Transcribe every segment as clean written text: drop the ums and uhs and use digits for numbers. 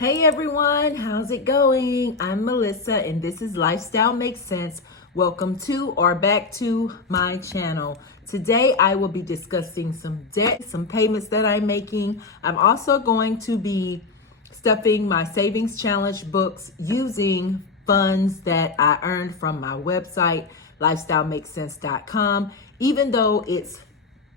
Hey everyone, how's it going? I'm Melissa and this is Lifestyle Makes Sense. Welcome to or back to my channel. Today I will be discussing some debt, some payments that I'm making. I'm also going to be stuffing my savings challenge books using funds that I earned from my website, lifestylemakessense.com. Even though it's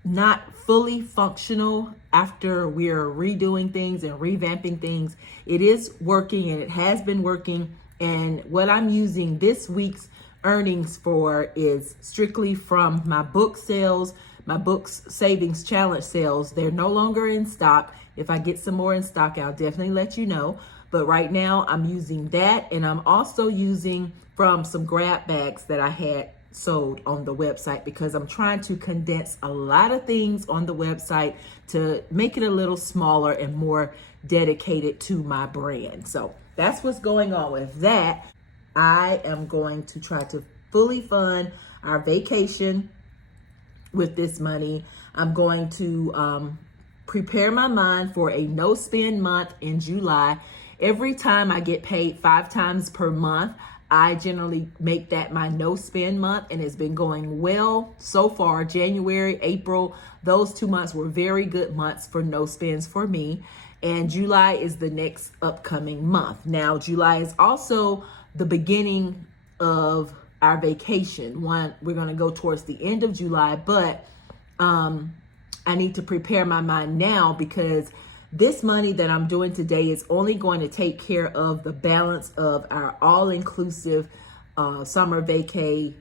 not fully functional after we're redoing things and revamping things, it is working and it has been working. And what I'm using this week's earnings for is strictly from my book sales, my books savings challenge sales. They're no longer in stock. If I get some more in stock, I'll definitely let you know. But right now I'm using that, and I'm also using from some grab bags that I had sold on the website, because I'm trying to condense a lot of things on the website to make it a little smaller and more dedicated to my brand. So that's what's going on with that. I am going to try to fully fund our vacation with this money. I'm going to prepare my mind for a no spend month in July. Every time I get paid 5 times per month, I generally make that my no spend month, and it's been going well so far. January, April, those 2 months were very good months for no spends for me. And July is the next upcoming month. Now, July is also the beginning of our vacation. We're going to go towards the end of July, but I need to prepare my mind now, because this money that I'm doing today is only going to take care of the balance of our all-inclusive summer vacay,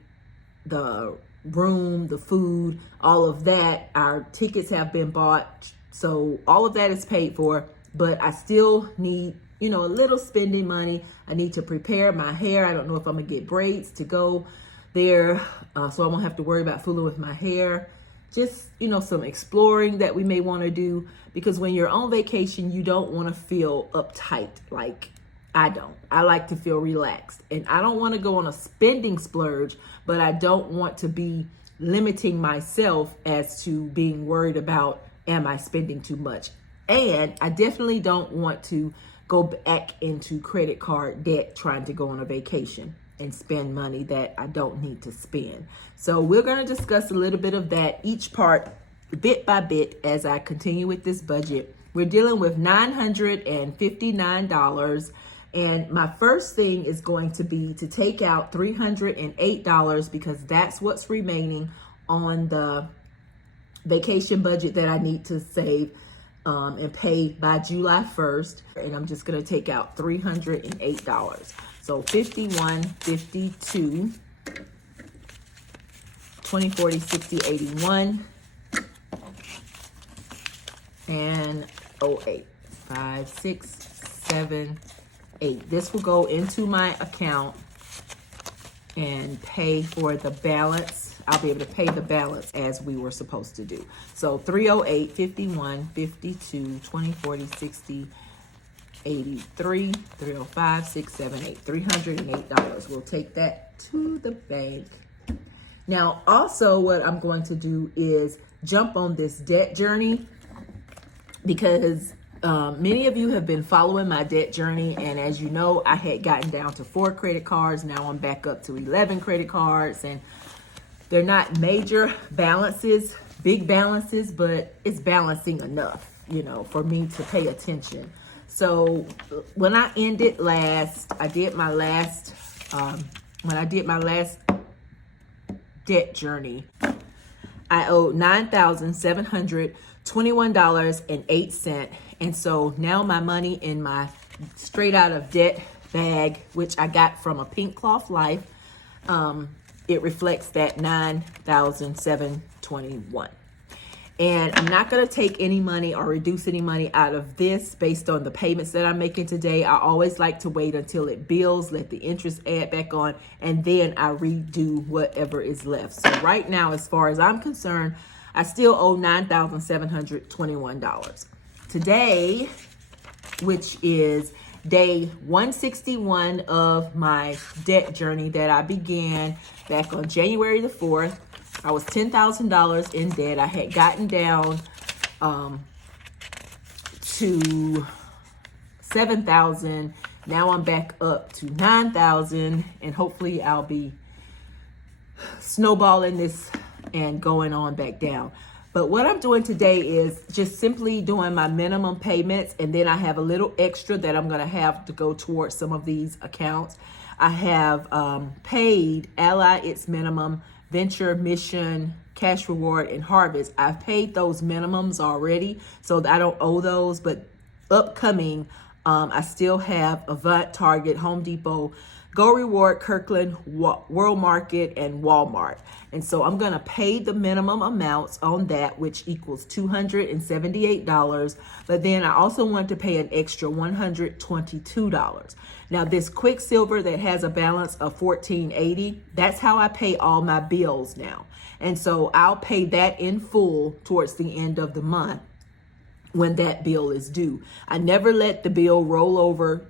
the room, the food, all of that. Our tickets have been bought, so all of that is paid for, but I still need, a little spending money. I need to prepare my hair. I don't know if I'm gonna get braids to go there, so I won't have to worry about fooling with my hair. Just, some exploring that we may want to do, because when you're on vacation, you don't want to feel uptight. Like I don't. I like to feel relaxed, and I don't want to go on a spending splurge, but I don't want to be limiting myself as to being worried about, am I spending too much? And I definitely don't want to go back into credit card debt trying to go on a vacation and spend money that I don't need to spend. So we're going to discuss a little bit of that, each part bit by bit, as I continue with this budget. We're dealing with $959. And my first thing is going to be to take out $308, because that's what's remaining on the vacation budget that I need to save and pay by July 1st. And I'm just going to take out $308. So 51, 52, 20, 40, 60, 81, and 08. 5, 6, 7, 8. This will go into my account and pay for the balance. I'll be able to pay the balance as we were supposed to do. So 308, 51, 52, 20, 40, 60, 83, 305, 6, 7, 8, $308. We'll take that to the bank. Now, also what I'm going to do is jump on this debt journey, because many of you have been following my debt journey. And as you know, I had gotten down to 4 credit cards. Now I'm back up to 11 credit cards, and they're not major balances, big balances, but it's balancing enough, for me to pay attention. So when I ended last, when I did my last debt journey, I owed $9,721.08. And so now my money in my straight out of debt bag, which I got from a Pink Cloth Life, it reflects that $9,721. And I'm not going to take any money or reduce any money out of this based on the payments that I'm making today. I always like to wait until it bills, let the interest add back on, and then I redo whatever is left. So right now, as far as I'm concerned, I still owe $9,721. Today, which is day 161 of my debt journey that I began back on January the 4th, I was $10,000 in debt. I had gotten down to 7,000. Now I'm back up to 9,000, and hopefully I'll be snowballing this and going on back down. But what I'm doing today is just simply doing my minimum payments, and then I have a little extra that I'm going to have to go towards some of these accounts. I have paid Ally its minimum, Venture, Mission, Cash Reward, and Harvest. I've paid those minimums already, so I don't owe those. But upcoming, I still have Avant, Target, Home Depot, Go Reward, Kirkland, World Market, and Walmart. And so I'm going to pay the minimum amounts on that, which equals $278. But then I also want to pay an extra $122. Now, this Quicksilver that has a balance of $14.80, that's how I pay all my bills now. And so I'll pay that in full towards the end of the month when that bill is due. I never let the bill roll over.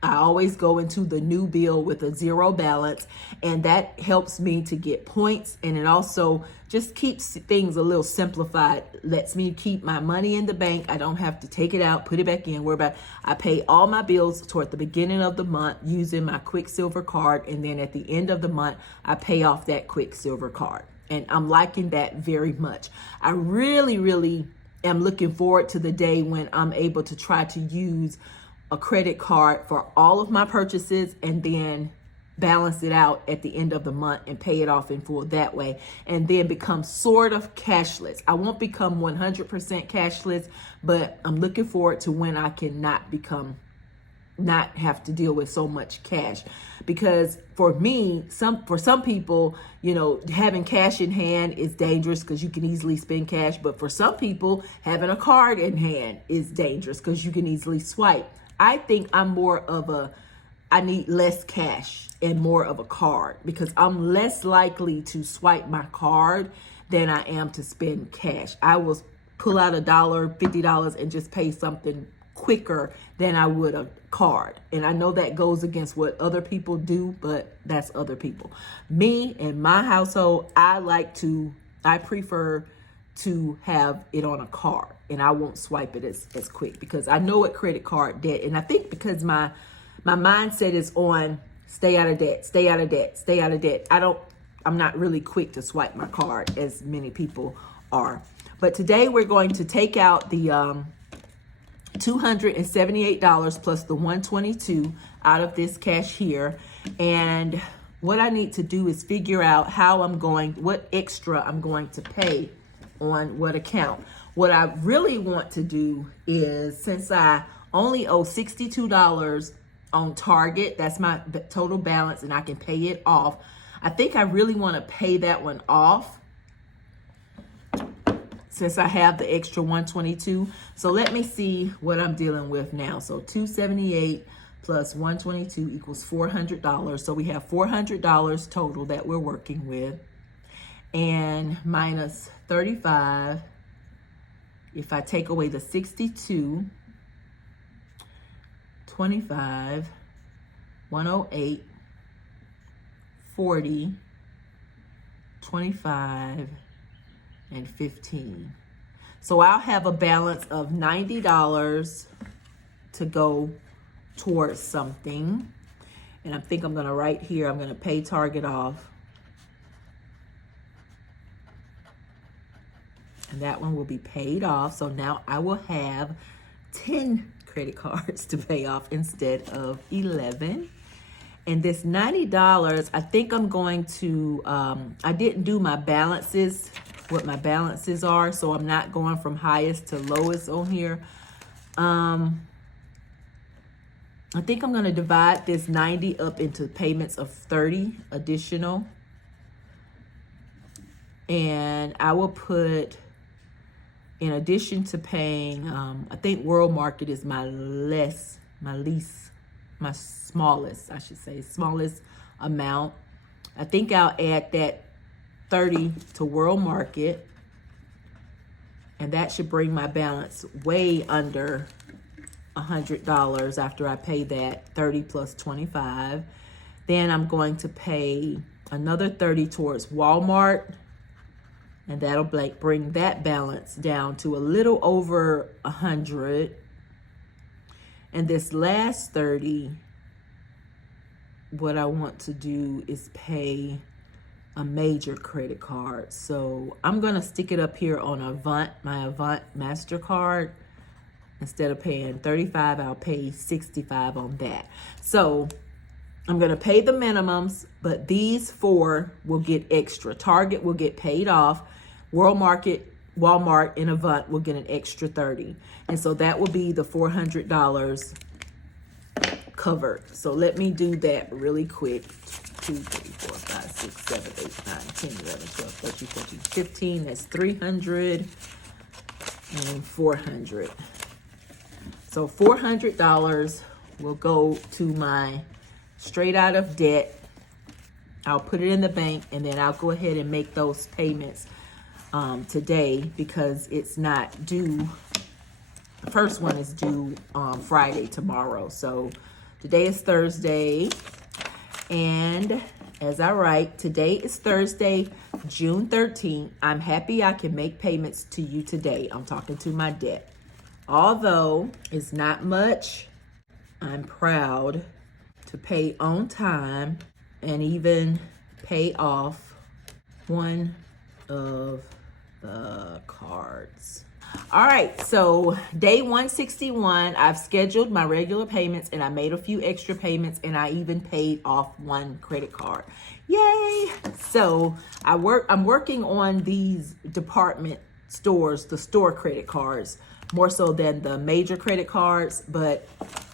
I always go into the new bill with a zero balance, and that helps me to get points, and it also just keeps things a little simplified, lets me keep my money in the bank. I don't have to take it out, put it back in, worry about it. I pay all my bills toward the beginning of the month using my Quicksilver card, and then at the end of the month, I pay off that Quicksilver card, and I'm liking that very much. I really am looking forward to the day when I'm able to try to use a credit card for all of my purchases and then balance it out at the end of the month and pay it off in full that way, and then become sort of cashless. I won't become 100% cashless, but I'm looking forward to when I can not have to deal with so much cash. Because for me, for some people, having cash in hand is dangerous because you can easily spend cash. But for some people, having a card in hand is dangerous because you can easily swipe. I think I'm more of I need less cash and more of a card, because I'm less likely to swipe my card than I am to spend cash. I will pull out $1, $50 and just pay something quicker than I would a card. And I know that goes against what other people do, but that's other people. Me and my household, I prefer to have it on a card, and I won't swipe it as quick, because I know what credit card debt, and I think because my mindset is on stay out of debt, stay out of debt, stay out of debt. I'm not really quick to swipe my card as many people are. But today we're going to take out the $278 plus the $122 out of this cash here, and what I need to do is figure out what extra I'm going to pay on what account. What I really want to do is, since I only owe $62 on Target, that's my total balance, and I can pay it off. I think I really want to pay that one off since I have the extra $122. So let me see what I'm dealing with now. So $278 plus $122 equals $400. So we have $400 total that we're working with, and minus 35. If I take away the 62, 25, 108, 40, 25, and 15. So I'll have a balance of $90 to go towards something. And I think I'm going to write here, I'm going to pay Target off. And that one will be paid off. So now I will have 10 credit cards to pay off instead of 11. And this $90, I think I'm going to, I didn't do my balances, what my balances are. So I'm not going from highest to lowest on here. I think I'm going to divide this 90 up into payments of 30 additional. And I will put, in addition to paying, I think World Market is my smallest amount. I think I'll add that 30 to World Market, and that should bring my balance way under $100 after I pay that 30 plus 25. Then I'm going to pay another 30 towards Walmart, and that'll bring that balance down to a little over 100. And this last 30, what I want to do is pay a major credit card. So I'm gonna stick it up here on Avant, my Avant MasterCard. Instead of paying 35, I'll pay 65 on that. So I'm gonna pay the minimums, but these 4 will get extra. Target will get paid off. World Market, Walmart, and Avant will get an extra 30. And so that will be the $400 covered. So let me do that really quick. 2, 3, 4, 5, 6, 7, 8, 9, 10, 11, 12, 13, 14, 15. That's 300 and 400. So $400 will go to my straight out of debt. I'll put it in the bank, and then I'll go ahead and make those payments today because it's not due. The first one is due Friday, tomorrow. So today is Thursday, and as I write, today is Thursday, June 13th. I'm happy I can make payments to you today. I'm talking to my debt. Although it's not much, I'm proud to pay on time and even pay off one of the cards. All right, so day 161, I've scheduled my regular payments and I made a few extra payments and I even paid off one credit card. Yay! So I'm working on these department stores, the store credit cards, more so than the major credit cards, but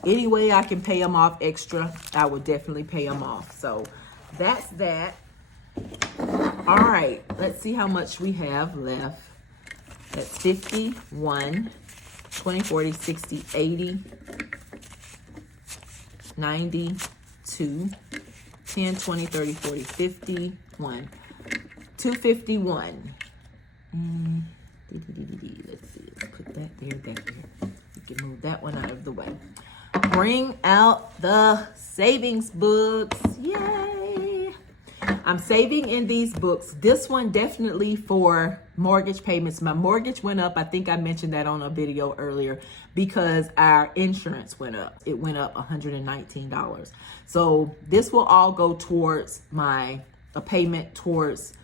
any way I can pay them off extra, I would definitely pay them off. So that's that. All right, let's see how much we have left. That's 50, 1, 20, 40, 60, 80, 90, 2, 10, 20, 30, 40, 50, 1, 251. Let's see, let's put that there, that there. We can move that one out of the way. Bring out the savings books. Yay! I'm saving in these books. This one definitely for mortgage payments. My mortgage went up. I think I mentioned that on a video earlier because our insurance went up. It went up $119. So this will all go towards a payment towards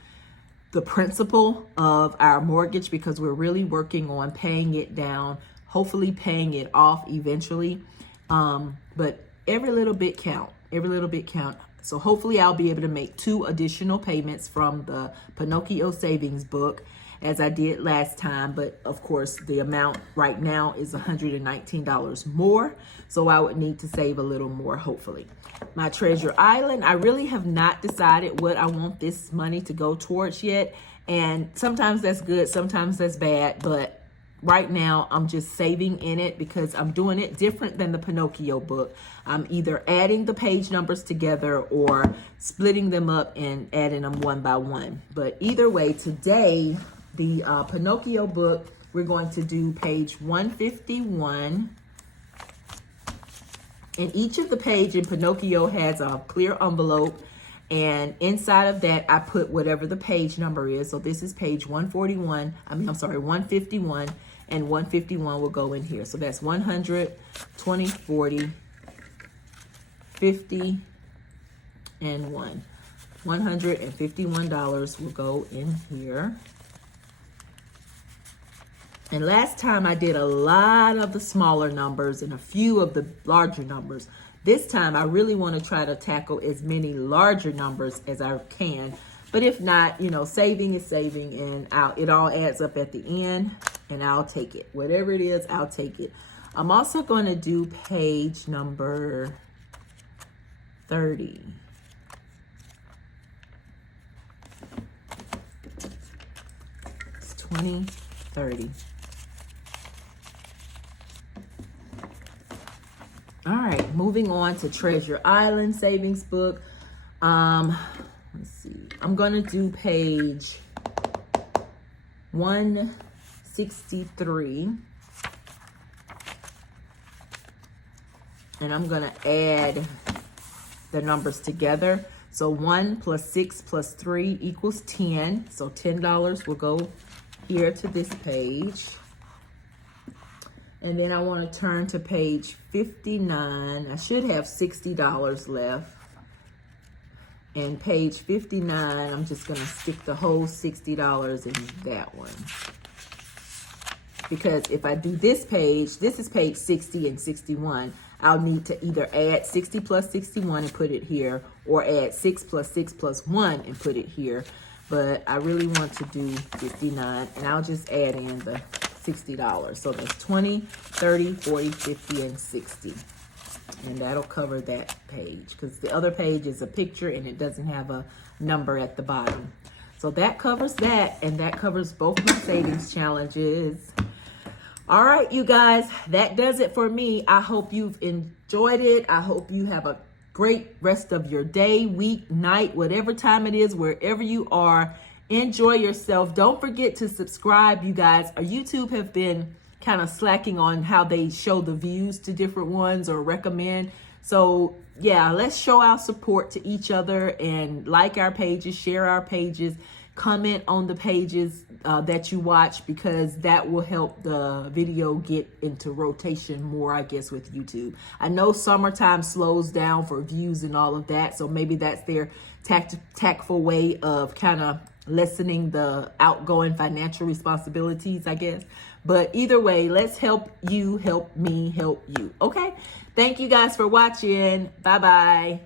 the principal of our mortgage because we're really working on paying it down, hopefully paying it off eventually. But every little bit count, every little bit count. So hopefully I'll be able to make 2 additional payments from the Pinocchio savings book as I did last time. But of course, the amount right now is $119 more. So I would need to save a little more, hopefully. My Treasure Island, I really have not decided what I want this money to go towards yet. And sometimes that's good, sometimes that's bad. But right now, I'm just saving in it because I'm doing it different than the Pinocchio book. I'm either adding the page numbers together or splitting them up and adding them one by one. But either way, today, the Pinocchio book, we're going to do page 151. And each of the page in Pinocchio has a clear envelope. And inside of that, I put whatever the page number is. So this is page 151. 151. And 151 will go in here. So that's 100, 20, 40, 50, and 1. $151 will go in here. And last time I did a lot of the smaller numbers and a few of the larger numbers. This time I really want to try to tackle as many larger numbers as I can. But if not, saving is saving, and it all adds up at the end, and I'll take it. Whatever it is, I'll take it. I'm also going to do page number 30. It's 20, 30. All right, moving on to Treasure Island savings book. Let's see. I'm going to do page 163. And I'm going to add the numbers together. So 1 plus 6 plus 3 equals 10. So $10 will go here to this page. And then I want to turn to page 59. I should have $60 left. And page 59, I'm just going to stick the whole $60 in that one. Because if I do this page, this is page 60 and 61, I'll need to either add 60 plus 61 and put it here, or add 6 plus 6 plus 1 and put it here. But I really want to do 59, and I'll just add in the $60. So there's 20, 30, 40, 50, and 60. And that'll cover that page, because the other page is a picture and it doesn't have a number at the bottom. So that covers that, and that covers both my savings challenges. All right, you guys, that does it for me. I hope you've enjoyed it. I hope you have a great rest of your day, week, night, whatever time it is, wherever you are. Enjoy yourself. Don't forget to subscribe, you guys. YouTube have been kind of slacking on how they show the views to different ones or recommend. So yeah, let's show our support to each other and like our pages, share our pages, comment on the pages that you watch, because that will help the video get into rotation more, I guess, with YouTube. I know summertime slows down for views and all of that, so maybe that's their tactful way of kind of lessening the outgoing financial responsibilities, I guess. But either way, let's help you, help me, help you. Okay? Thank you guys for watching. Bye-bye.